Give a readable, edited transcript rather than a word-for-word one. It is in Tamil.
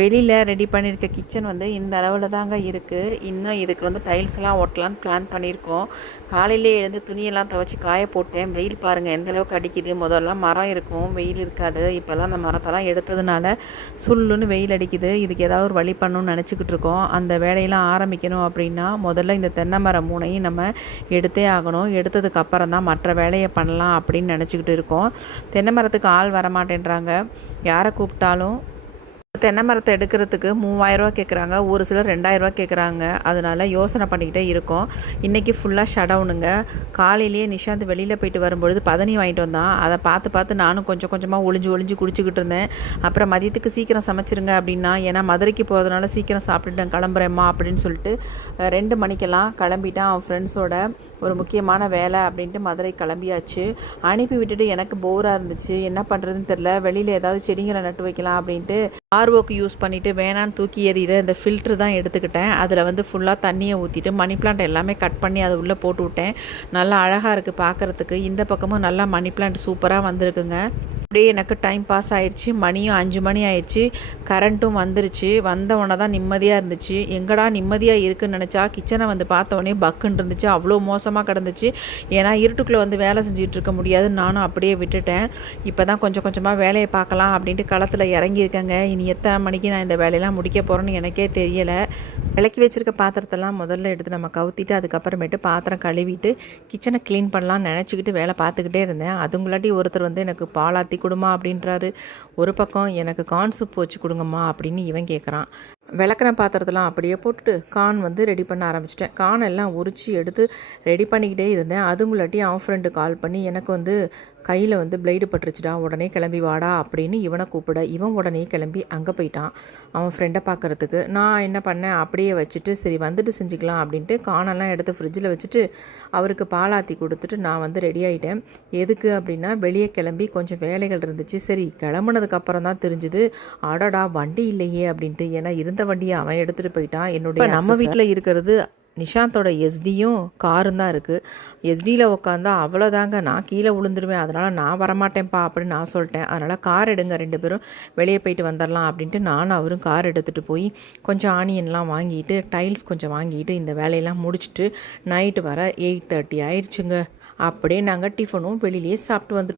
வெளியில் ரெடி பண்ணியிருக்க கிச்சன் வந்து இந்த அளவில் தாங்க இருக்குது. இன்னும் இதுக்கு வந்து டைல்ஸ்லாம் ஒட்டலான்னு பிளான் பண்ணியிருக்கோம். காலையிலே எழுந்து துணியெல்லாம் துவைச்சி காய போட்டேன். வெயில் பாருங்கள் எந்த அளவுக்கு அடிக்குது. முதல்லாம் மரம் இருக்கும், வெயில் இருக்காது. இப்போல்லாம் அந்த மரத்தெல்லாம் எடுத்ததுனால சுள்ளுன்னு வெயில் அடிக்குது. இதுக்கு ஏதாவது ஒரு வழி பண்ணணும்னு நினச்சிக்கிட்டு இருக்கோம். அந்த வேலையெல்லாம் ஆரம்பிக்கணும் அப்படின்னா முதல்ல இந்த தென்னை மரம் மூணையும் நம்ம எடுத்தே ஆகணும். எடுத்ததுக்கு அப்புறம் தான் மற்ற வேலையை பண்ணலாம் அப்படின்னு நினச்சிக்கிட்டு இருக்கோம். தென்னை மரத்துக்கு ஆள் வரமாட்டேன்றாங்க. யாரை கூப்பிட்டாலும் தென்னை மரத்தை எடுக்கிறதுக்கு 3000 கேட்குறாங்க, ஒரு சிலர் 2000 கேட்குறாங்க. அதனால் யோசனை பண்ணிக்கிட்டே இருக்கோம். இன்றைக்கி ஃபுல்லாக ஷடவுனுங்க. காலையிலேயே நிஷாந்த் வெளியில் போயிட்டு வரும்பொழுது பதனி வாங்கிட்டு வந்தான். அதை பார்த்து நானும் கொஞ்சம் கொஞ்சமாக ஒளிஞ்சு குடிச்சிக்கிட்டு இருந்தேன். அப்புறம் மதியத்துக்கு சீக்கிரம் சமைச்சிருங்க அப்படின்னா, ஏன்னா மதுரைக்கு போகிறதுனால சீக்கிரம் சாப்பிட்டுட்டேன், கிளம்புறேம்மா அப்படின்னு சொல்லிட்டு 2 மணிக்கெல்லாம் கிளம்பிட்டான். அவன் ஃப்ரெண்ட்ஸோட ஒரு முக்கியமான வேலை அப்படின்ட்டு மதுரை கிளம்பியாச்சு. அனுப்பி விட்டுட்டு எனக்கு போராக இருந்துச்சு, என்ன பண்ணுறதுன்னு தெரில. வெளியில் ஏதாவது செடிங்களை நட்டு வைக்கலாம் அப்படின்ட்டு ஆர்ஓக்கு யூஸ் பண்ணிவிட்டு வேணான்னு தூக்கி எறிகிற இந்த ஃபில்ட்ரு தான் எடுத்துக்கிட்டேன். அதில் வந்து ஃபுல்லாக தண்ணியை ஊற்றிட்டு மணி பிளான்ட் எல்லாமே கட் பண்ணி அதை உள்ளே போட்டு விட்டேன். நல்லா அழகாக இருக்குது பார்க்குறதுக்கு. இந்த பக்கமும் நல்லா மணி பிளான்ட் சூப்பராக வந்திருக்குங்க. அப்படியே எனக்கு டைம் பாஸ் ஆயிடுச்சு. மணியும் 5 மணி ஆயிடுச்சு. கரண்ட்டும் வந்துருச்சு. வந்தவொடனே தான் நிம்மதியாக இருந்துச்சு. எங்கடா நிம்மதியாக இருக்குன்னு நினச்சா கிச்சனை வந்து பார்த்தவொடனே பக்குன்னு இருந்துச்சு. அவ்வளோ மோசமாக கிடந்துச்சு. ஏன்னா இருட்டுக்குள்ளே வந்து வேலை செஞ்சுட்டு இருக்க முடியாது. நானும் அப்படியே விட்டுட்டேன். இப்போ தான் கொஞ்சம் கொஞ்சமாக வேலையை பார்க்கலாம் அப்படின்ட்டு களத்தில் இறங்கியிருக்கேங்க. இனி எத்தனை மணிக்கு நான் இந்த வேலையெல்லாம் முடிக்க போகிறேன்னு எனக்கே தெரியலை. விளக்கி வச்சுருக்க பாத்திரத்தெல்லாம் முதல்ல எடுத்து நம்ம கவுத்திட்டு அதுக்கப்புறமேட்டு பாத்திரம் கழுவிட்டு கிச்சனை க்ளீன் பண்ணலான்னு நினச்சிக்கிட்டு வேலை பார்த்துக்கிட்டே இருந்தேன். அதுங்களாட்டி ஒருத்தர் வந்து எனக்கு பாலாத்தி கொடுமா அப்படின்றாரு. ஒரு பக்கம் எனக்கு கார்ன் சூப் வச்சு கொடுங்கம்மா அப்படின்னு இவன் கேட்குறான். விளக்கின பாத்திரத்தெல்லாம் அப்படியே போட்டுட்டு கார்ன் வந்து ரெடி பண்ண ஆரம்பிச்சிட்டேன். கார்ன் எல்லாம் உரித்து எடுத்து ரெடி பண்ணிக்கிட்டே இருந்தேன். அதுங்களாட்டி அவன் ஃப்ரெண்டு கால் பண்ணி எனக்கு வந்து கையில் வந்து பிளேடு பட்டுருச்சுடா, உடனே கிளம்பி வாடா அப்படின்னு இவனை கூப்பிட இவன் உடனே கிளம்பி அங்கே போயிட்டான் அவன் ஃப்ரெண்டை பார்க்குறதுக்கு. நான் என்ன பண்ணேன், அப்படியே வச்சுட்டு சரி வந்துட்டு செஞ்சுக்கலாம் அப்படின்ட்டு கார்னெல்லாம் எடுத்து ஃப்ரிட்ஜில் வச்சுட்டு அவருக்கு பாலாத்தி கொடுத்துட்டு நான் வந்து ரெடி ஆகிட்டேன். எதுக்கு அப்படின்னா வெளியே கிளம்பி கொஞ்சம் வேலைகள் இருந்துச்சு. சரி கிளம்புனதுக்கப்புறம் தான் தெரிஞ்சுது அடடா வண்டி இல்லையே அப்படின்ட்டு. ஏன்னா இருந்த வண்டியை அவன் எடுத்துகிட்டு போயிட்டான். என்னுடைய நம்ம வீட்டில் இருக்கிறது நிஷாந்தோட எஸ்டியும் காரும் தான் இருக்குது. எஸ்டியில் உட்காந்தா அவ்வளோதாங்க, நான் கீழே விழுந்துருவேன். அதனால் நான் வரமாட்டேன்ப்பா அப்படின்னு நான் சொல்லிட்டேன். அதனால் கார் எடுங்க, 2 பேரும் வெளியே போயிட்டு வந்துடலாம் அப்படின்ட்டு நானும் அவரும் கார் எடுத்துகிட்டு போய் கொஞ்சம் ஆனியன்லாம் வாங்கிட்டு டைல்ஸ் கொஞ்சம் வாங்கிட்டு இந்த வேலையெல்லாம் முடிச்சுட்டு நைட்டு வர 8:30 ஆயிடுச்சுங்க. அப்படியே நாங்கள் டிஃபனும் வெளியிலேயே சாப்பிட்டு வந்துட்டோம்.